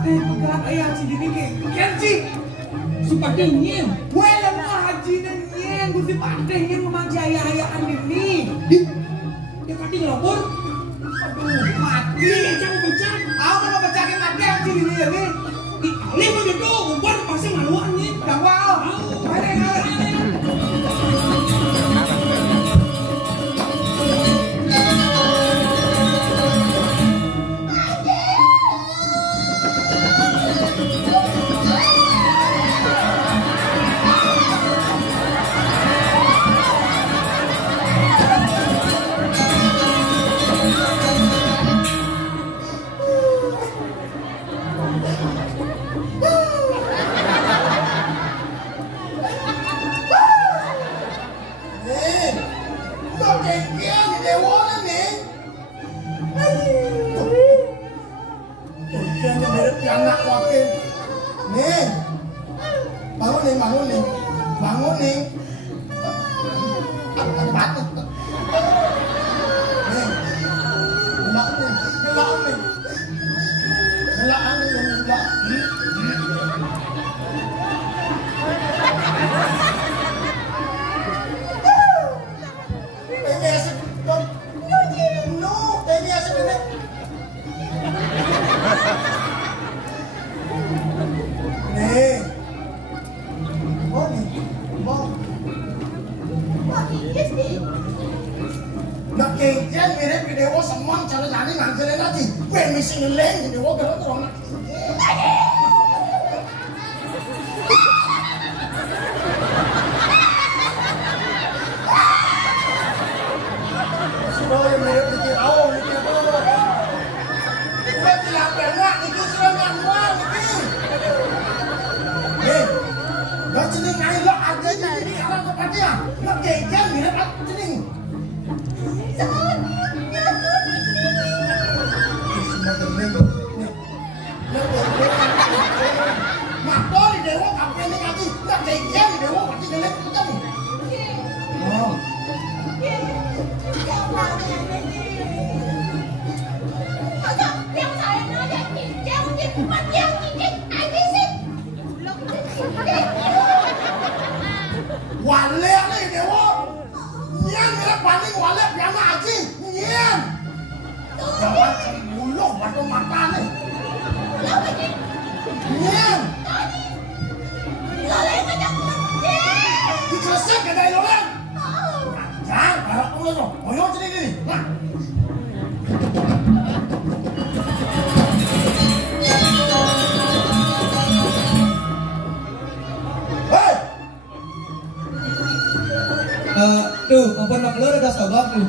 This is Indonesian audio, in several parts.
Pakai pegang ayam si dini ke kenci. Seperti ini. Wala mo haji na niyan. Gusto pakai niyan memaji ayah-ayahan ini. Dia kati ngelopor. Aduh, mati. Jangan becak. Ako na mabacakin mati ang si dini yan eh. Ini begitu, umpan pasti maluan nih. Dawa ako. Pare. Tuh, kompon maklur udah sobok tuh.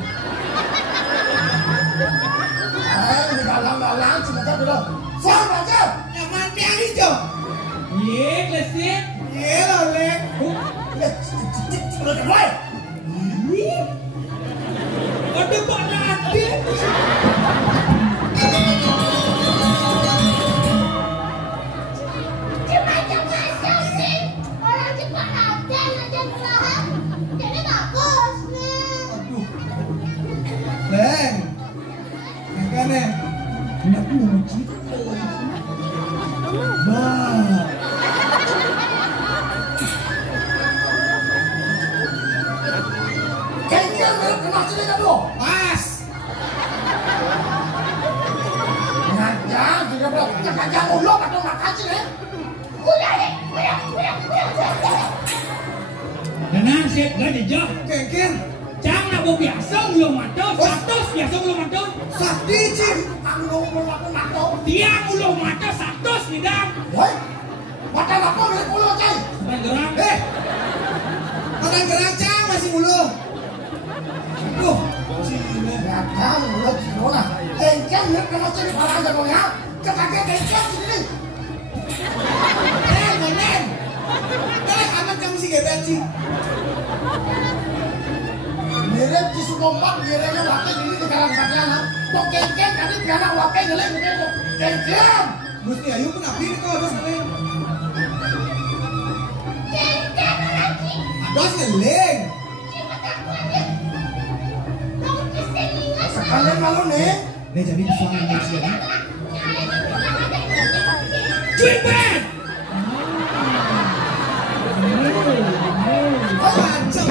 Galang-galang cuma kan dulu. Faham aja. Yang mati yang hijau. Iya, klasik. Iya lah, Lek. Udah kedua. Ada Pak Nadine. Leng, makanya nak muji. Bah, Kengkeng kena sini kan lo. pas. Ngajak juga bro. Ngajak ulo atau makan sih deh. Tenang, Sip, gak dijak. Kengkeng, Jangan aku biasa ulung mata, satu biasa ulung mata. Sakti cing. Tanggung aku nato. Tiang ulung mata, satu sidang. Woi. Mata apa milik ulo cai? Bukan gerang. makan gerancang masih mulu. Duh, sini. Ngajak ulo kilo lah. Kengkeng kena sini parah aja kau ya. Kekakek kengkeng sini. Monen. Kalian anak kamu si gebet sih. Mirip di Sukompak, miripnya wakil ini di Karang Katyana. Kok kengkeng tadi piana wakil ngeleng begitu. Kengkeng. Gusti Ayu pun abdi nih kok ados ngeleng. Kengkeng lagi. Ados ngeleng. Sekalian malu nih. Nih jadi suami manusia nih. Cuy Ben. Macam.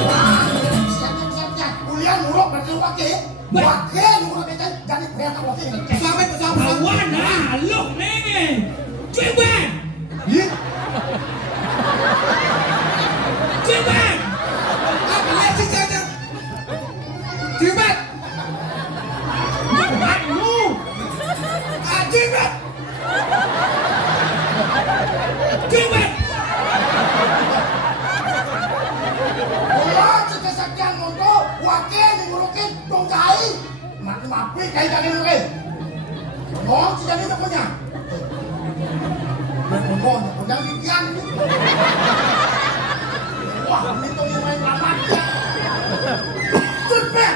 Wah, siap. Kuliah muruk berarti wakil. Wakil muruk kita jadi pihak wakil. Sampai Kawan lah, look nih. Cuy Ben. Iya. Cuy Ben. apa lagi saja? Jibat. Aduh. Jibat. Cuy Ben. Oh, kita sekian untuk wakil ngurukin dong jai. Mapi kayak tadi mungkin. Oh, kita ini punya. Punya pikiran ini. Wah, ini tuh yang main lapan. Cepet.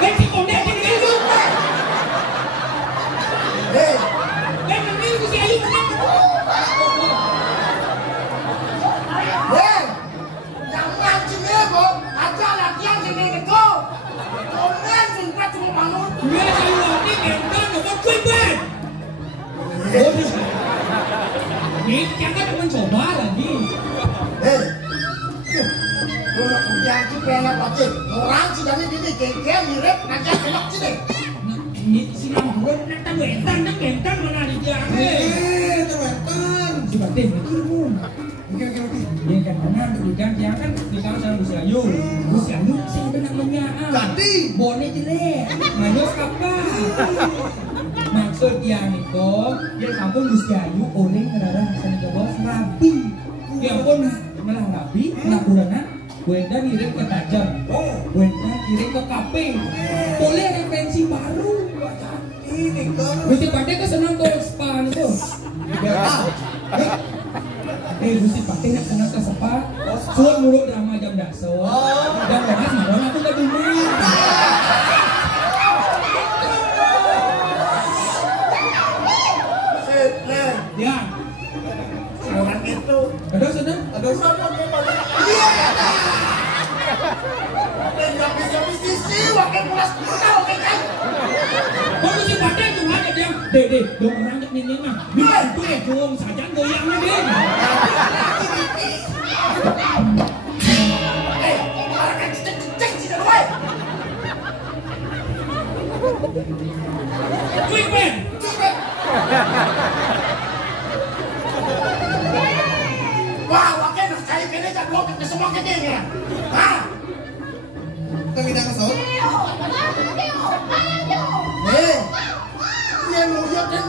Si con đen cái gì Hei, Em mình đi cái gì hei, jangan sini kok. Ada latihan sini kok. Konen sumpah cuma bangun. Nghe thầy lò đi kèm tên rồi con quên quên Nghĩ chẳng có trong sổ hóa là gì Hei, lu nak punya kita nak lagi. Orang sudah ini kengkel mirip aja kelak sini. Nghĩ xin lòng của nó ta nguyện tăng mà là đi chàng Teman-teman. Coba tim lagi lu Oke. Dia kan mana di kan kan di kawasan Busiayu saya benar menyaa Jadi. Bonnya jelek Manos kapal Maksud yang itu dia kampung Busiayu oleh kerana sana ke bawah rapi dia pun malah rapi laporannya Wenda kirim ke Tajam Wenda kirim ke Kaping boleh ada pensi baru Ini kan. Gusti Pate ke senang ke spa itu Gusti Pate nak senang ke spa suruh mulut drama jam dakso dan bahas marah aku ke rumah Sebenarnya ya orang itu ada senang Ada sama memang. iya ada. Tidak bisa sisi wakil pulas tahu kan? Kok Gusti Pate cuma ada dia deh dong orang nak nyanyi mah biar itu ya cung saja goyangnya dia Orang kan cek sih dah baik. Quick Ben Wah, wakil nak cari kene tak blok ke semua kene ni. Ha? Kami dah kesot. Ni. Dia nguyut kan.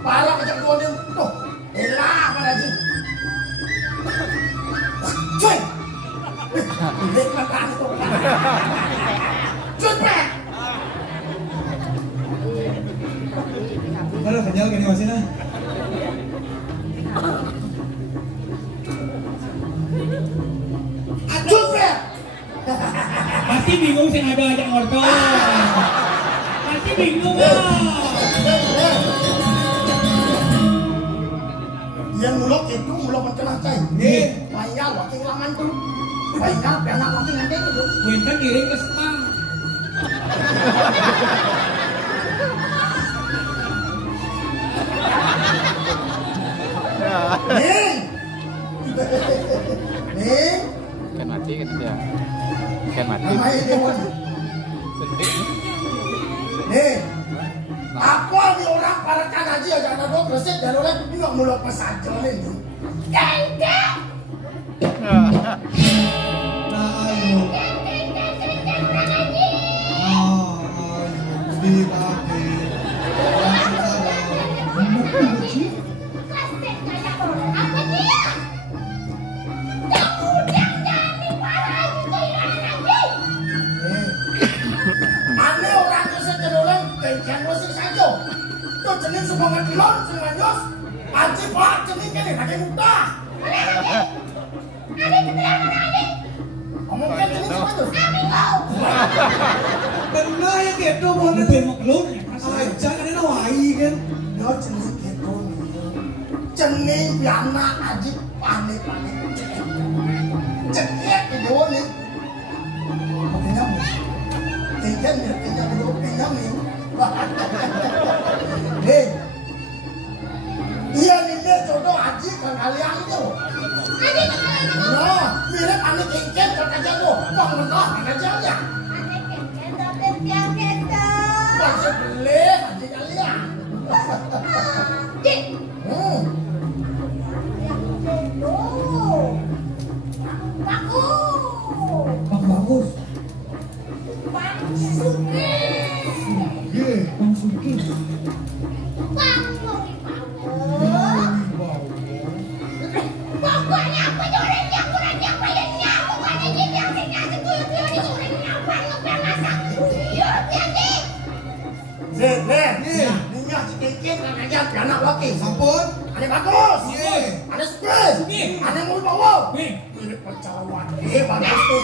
Parah macam dua dia. Tuh. Elah kan aja. Cuy. Ini makan tu. Cepet. Kalau kenyal gini masih lah. Cepet. pasti bingung sih ada ajak ngorto pasti bingung Yang mulok itu mulok mencelah cai. Nih. Bayar wakil laman tu. Bayar pianak wakil nanti tu. Wenta kirim ke spa Nih. Nih. Ikan mati kan dia. Ikan mati. Namanya Dewan. Nih. Apa ni orang parakan haji aja ada dua persen dan orang bingung mulok pesantren ini. Kengkeng. Nah, ayo. Kasih kayak orang apa dia? Yang udang dari para haji kehilangan haji. Aneh orang pesantren orang kengkeng wasir saja. Tu jenis semua ngedilon semua nyos. Haji pak jenis kene pakai muda. Mana haji? Haji kehilangan haji. Ngomongkan jenis apa tu? Amigo. Pernah ya gitu mau mobil maklum ya aja kan ini wai kan. Yo jenis gitu nih. Jenis piana haji panik-panik. Cekek itu nih. Makanya kengkeng ni kengkeng itu kengkeng ni. kan kalian itu. Adik kemana kamu? Nah, mirip ane kengkeng kan aja tuh. Bang menah kan aja ya. Adik kengkeng tapi tiang kentang. Bang sebelih aja kalian. Dik. Bang bagus. Bang Suki. Bang Suki. Bang pokoknya apa orangnya kurangnya bayarnya pokoknya dia yang sekuyur di orangnya apa ngepel masak kuyur jadi. Zeh, minyak si kengkeng kan aja anak wakil. Sampun. Ane bagus. Ye. Ane sukses. Ane mau bawa. Mirip pacawan. Bagus tuh.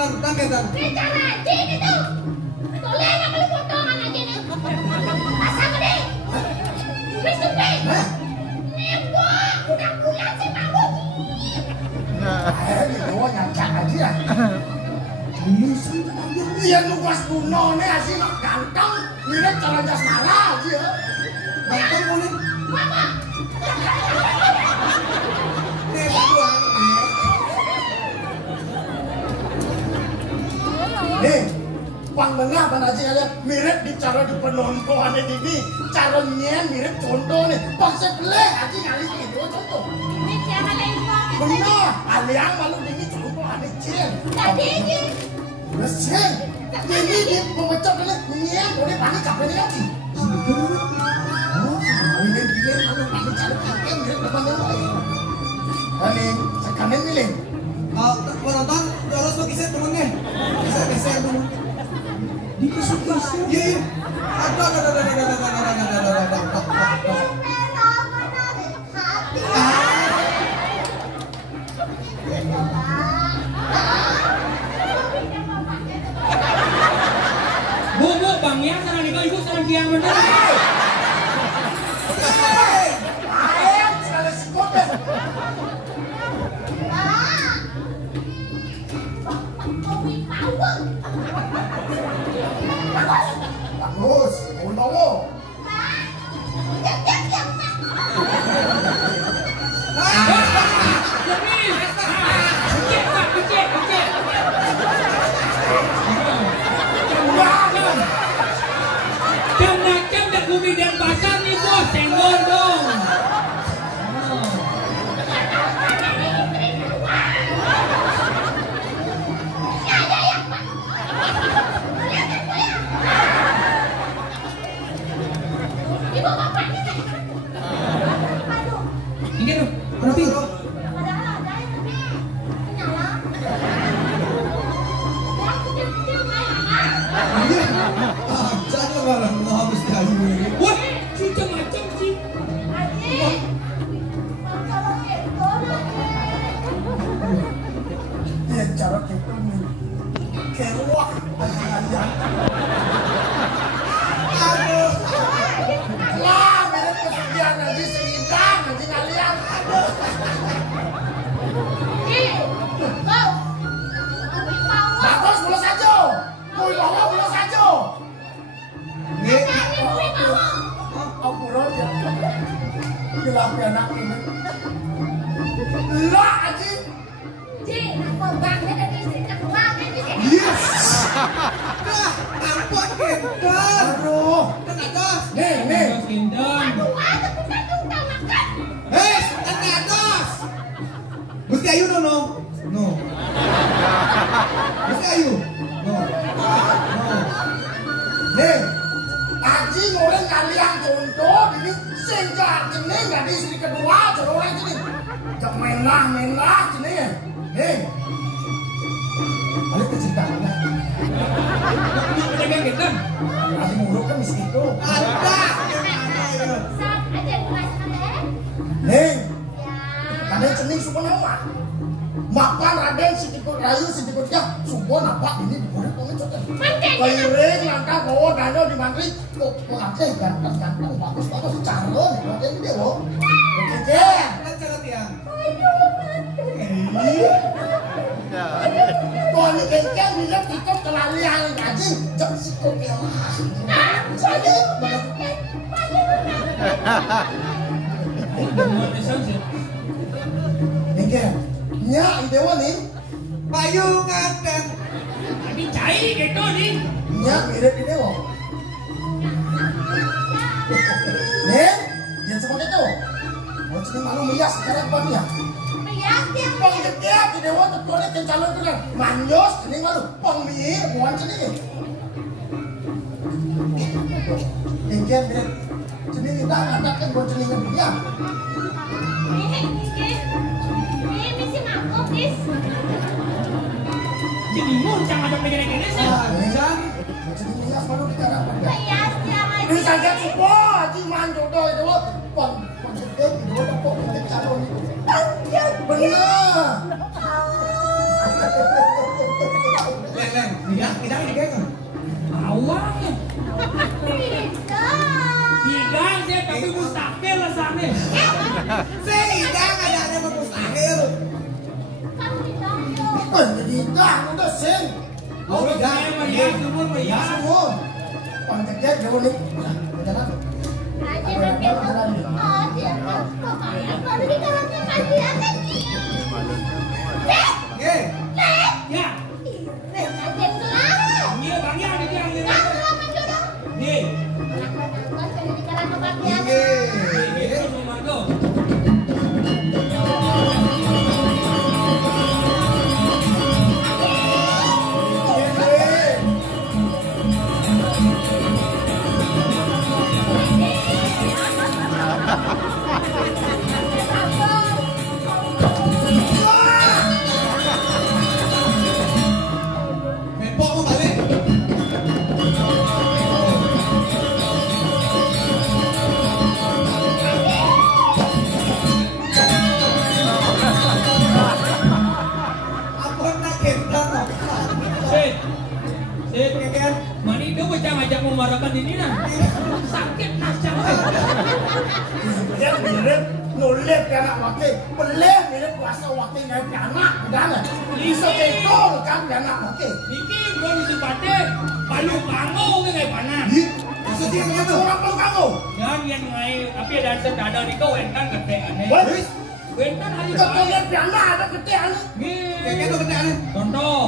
Tang. Bicara aja gitu. Boleh nggak perlu potongan aja nih. Pasang deh. Suki. Nebo udah bulan sih mau. Gitu nyangka aja. Iya lugas kuno nih asli nak ganteng. Mirip calon jasmara aja. Ganteng boleh. Mama. Nih, Bang Bengah Bang Haji kalian mirip di cara di penonton ini. Caranya mirip contoh nih. Bang sebelah Haji kali itu contoh. Ini siapa lagi mau? Benar, kalian malu ini contoh aneh cien. Tadi ini. Mesin, ini di pemecah ini menyiang boleh panik apa ini lagi? Ini malu panik cari kakek mirip depan yang lain. Ini sekarang milih. Penonton, terus bagi saya temennya. Bisa dulu. Dikisih-kisih. Iya. Ada. Bu, Bang ya, sarang nikah ibu sarang kiang bener. Ayo, sekali sikut deh. Bagus, mau tahu? Jam-jam dah bumi dan pasar nih bos, senggol dong. Ibu bapaknya kan? Aduh. Tinggal dong, berarti. Padahal ada yang nyala. Ya, kecil-kecil kayak Iya. Jangan malah mau habis kayu ini. Wah, macam-macam sih. Adik, kalau itu lagi. Iya, cara kita nih. Kewah, Aduh. lah, mirip kesekian lagi seindah, nanti kalian. Kau, Abi Pawa. Bagus, mulai saja. Mau bawa, mulai saja. Nih. Ini Abi Pawa. Aku roda. Gelapi anak ini. Lah, Aji. Ji, aku bangga dari istri kedua kan di sini. Yes. Dah, ampun kita. Aduh. Tenaga. Nih. Bos gendong. Aduh, ada bukan udah makan. Tenaga. Gusti Ayu no. Gusti Ayu. No. Nih. Aji ngoreng kalian contoh ini sehingga jenis nggak di istri kedua orang ini. Jak menah jenis. Nih. Balik ke ceritanya. Pedagang kita. Aji muruk kan mesti itu. Ada. Saat aja merasakan Nih. ya. Kalian cening suka nama. Makan Raden sedikit rayu sedikit ya. Sumpah nampak ini digoreng pengecotan. Kairing langkah bawa danau di mantri. Kok pengatnya ganteng bagus calon ini dia loh. Oke. Kan catat ya. Kalau ini kengkeng minum tiktok kelalian aja. Cek sikut ya. Jadi, Buat desain sih. Oke, nya idewa nih, Payungan dan Ini cair gitu nih. nya mirip idewa. Nih, yang seperti itu. Mau cini malu mias sekarang apa ya? Pong jekiat idewa tertulis yang calon itu kan. Manjos, cini malu. Pong mir, bukan cini. Ingin mirip. Cini kita ngatakan buat cini dia. Jadi muncang ada pengen-pengen sih. Jam Cini mias malu kita dapat. Ini saja semua, haji manjodoh itu. Pong jekiat idewa tepuk yang calon itu. Bener. Leng, tidak ini kan? Awalnya. Tidak sih, tapi mustahil lah sana. Tidak ada mustahil. Jadi dah, udah sen. Oh, tidak. Meriah, semua meriah. Semua. Pong jekiat idewa nih. Kita nak. Oke. Ya, iya bang ya, ada yang ini. Nih, ini rumah tuh. Mempok mau balik. Apa nak kita nak? Sit, sit. Kan? Mani dia macam ajak memarakan ini nah. Sakit nascar. Dia mirip nulis anak wakil, pelih mirip kuasa wakil dari anak, kan? Iso kekol kan anak wakil. Niki belum disipate, palu pango ke kayak mana? Maksudnya gitu. Orang perlu kamu. Jangan yang ngai, tapi ada sedada ni kau entan gede aneh. Wes, Entan hari ketolnya baik. piana ada gede ane. Kayak Nih, gitu benar nih. contoh,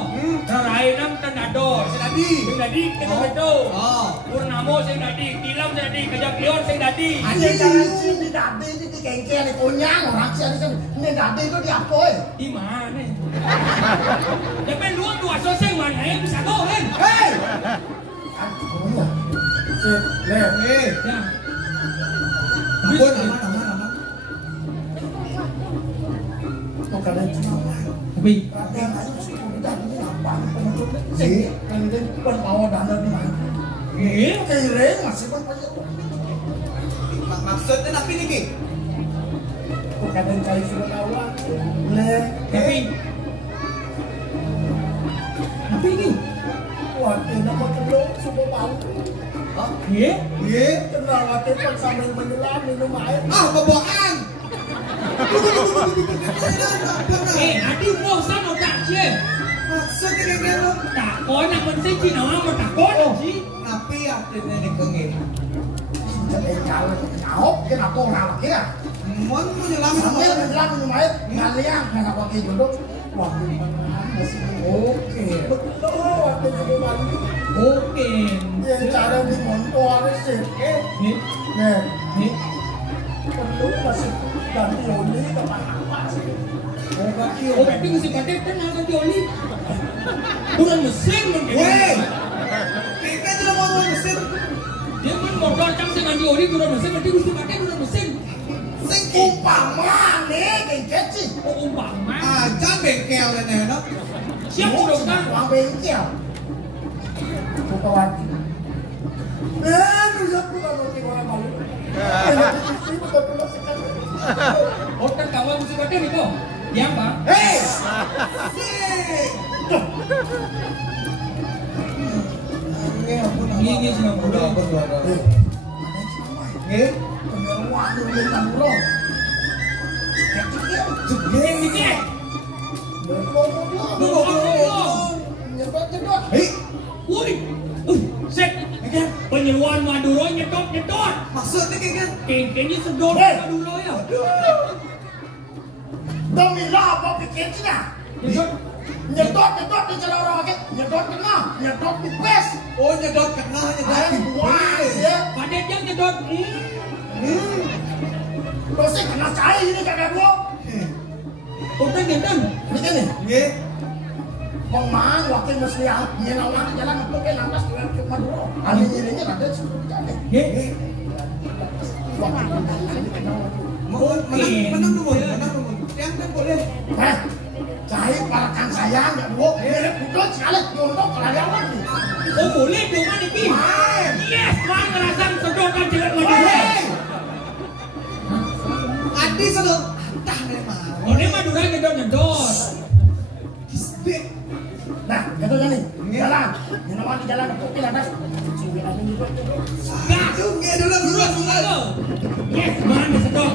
Rarai nam tandado. Tadi. Sing dadi kita beto. Oh. Purnamo sing dadi, Tilam sing dadi, Kejak Lion sing dadi. Ada cara sih di dade itu di kengkel di konyang orang sih ada sih. Ini dade itu di apa? Di mana? Tapi luang dua soseng mana yang bisa kau kan? Hei. Kan konyang. Set, leh. Eh. Ya. Ampun, aman. Bukan ada cuma. Tapi Rakyat aja sih udah ini apa? Penunjuk sih. Kan ini pun mau dana di mana? Kira masih pun banyak. Maksudnya napi nih ki? Bukan ada kali sudah tahu lah. Leh. tapi ini, Wakil nama kedua sudah tahu. ya, Iya. Kenal wakil pun sambil menyelam minum air. Ah, kebohongan. nanti bosan otak sih. Maksudnya kayak gitu. Takon nak mesti Cina mau takon sih. Napi artinya nih kengin. Jadi kalau jawab kenapa orang lagi ya? Mon menyelami Sambil sama. menyelam minum air. Ngaliang kenapa wakil duduk? Wakil mana masih oke. Betul wakil jadi mandi. Oke. Yang cara di montor sih. Nih, Nih. nih. Perlu masih ganti oli kapan apa sih? Oh, berarti mesti pakai tenang ganti oli. Bukan mesin mungkin. Weh. Kita tidak mau mesin. Dia kan motor cang sing ganti oli bukan mesin, berarti mesti pakai bukan mesin. Sing Umpama nih kayak kecil. Oh, umpama. aja bengkel ini no. Siap sudah kan? Uang bengkel. Bukawati. Lu lihat bukan nanti orang malu. Sisi bukan pulang sekali. Oh, kan kawan mesti pakai nih kok. Yang bang. Hei! Ini semua mudah. Eh, Penyeruan lu bintang bro. Yang ini. Nyebut-nyebut. hei, Woi. Set. Penyeluan kayaknya sedot dulu ya. Domino apa bikin sih ya? Nyedot di celana lagi, nyedot kena, nyedot di pes. Oh nyedot kena, nyedot di Wah, ya. Pada dia nyedot. Terus kena cair ini kakak gua. Utang ganteng. Ini nih. Nggih. Mau mang wakil mesti ya, nyelang di jalan itu kan lantas cuma dulu. Ani ini ada sudah jadi. Nggih. Menang dulu. Yang kan boleh. Cahit parakan saya nggak bu, mirip budot sekali, nyontok kelayawan nih. Oh boleh dong kan ini. Yes, main ngerasa sedotan jelek lagi. Adi sedot. Entah memang. Oh ini mah durang nyedot. Nah, itu nih, jalan. Yang nama di jalan itu ada ciwi ada juga. Nggak dulu. Yes, main sedot.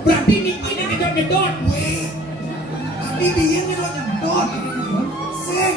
Berarti Niki ini gedor-gedor. Tapi dia nyedot. Sing.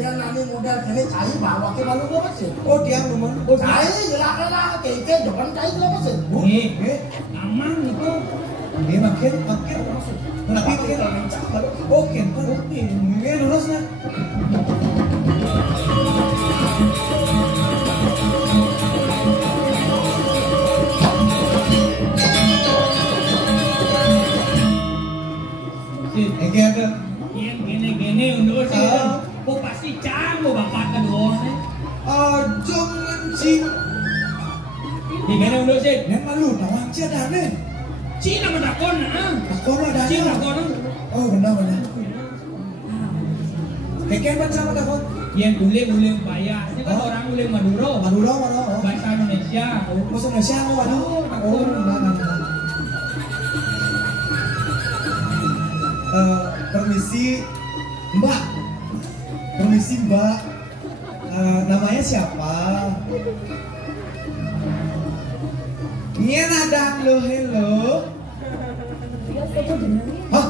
Dia nani modal gini cai bawa ke malu gua masih. Oh dia lumayan. Oh cai gelak keke depan cai gua masih. Aman itu. Dia makin tapi makin oke kan oke. Ini lurusnya. Oke ada. Yang gini undur sih. Oh pasti canggung bapak kedua. Jom ngancing. Gini undur sih. Nen malu nawang cia dah nih. Cina menakon Takon ada. Cina takon. Oh benar. Keken baca sama takon. Yang boleh bayar. Ini kan orang boleh Maduro. Maduro. Bahasa Indonesia. Bahasa Indonesia waduh. Oh benar. Permisi Mbak. Namanya siapa? Nien ada lo hello. Hah?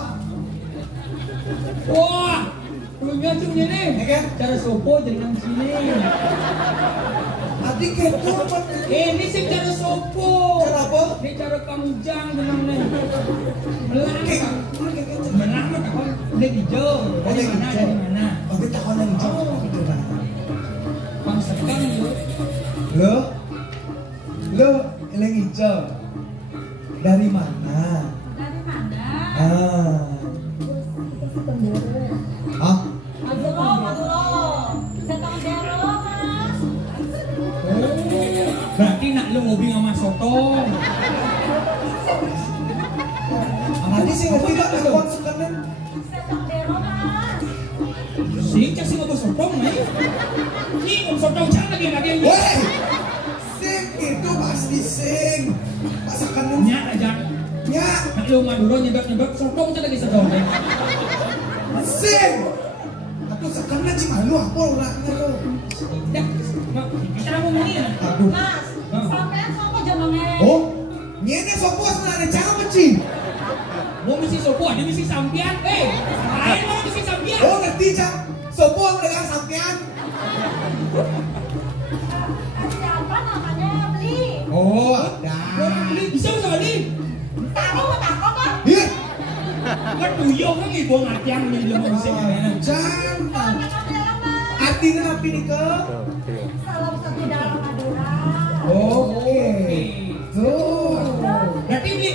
Wah, punya cung ini. Oke. Cara sopo dengan sini. Adik itu apa? Ini sih cara sopo. Cara apa? Ini cara kamujang dengan nih. Menang mah takon. Ini hijau. Dari mana? Oke takon yang hijau. Bangsakan lu. Lo yang hijau. Dari mana? Dari mana? Hah? Maduro. Setondero, Mas. Berarti nak lu ngopi sama soto. Nanti sih ngopi tak takon sekalian. Setondero, Mas. Sing kasih ngopi soto nih. Ini ngopi soto jangan lagi. Woi! Sing itu pasti sing. Masakan Nyak aja. nya Nak lu Maduro nyedot soto jangan lagi sedot. sing. Aku sekarang sih malu apa orangnya lo. Dah, kita mau ngomongin. Aduh. Mas, sampean sopo jenenge? Oh, nyene sopo sebenarnya cara peci. Mau misi sopo, ada misi sampian. Lain mau misi sampian. Oh, ngerti cak. Sopo dengan sampean. Siapa namanya? Beli. Oh, ada. Bisa beli. Tahu kan? Iya. Kan tuyul kan ibu ngatian yang belum bisa kayaknya. Jangan. Dalam, Mas. Artinya apa nih ke? Salam satu dalam Madura. Oke. Tuh.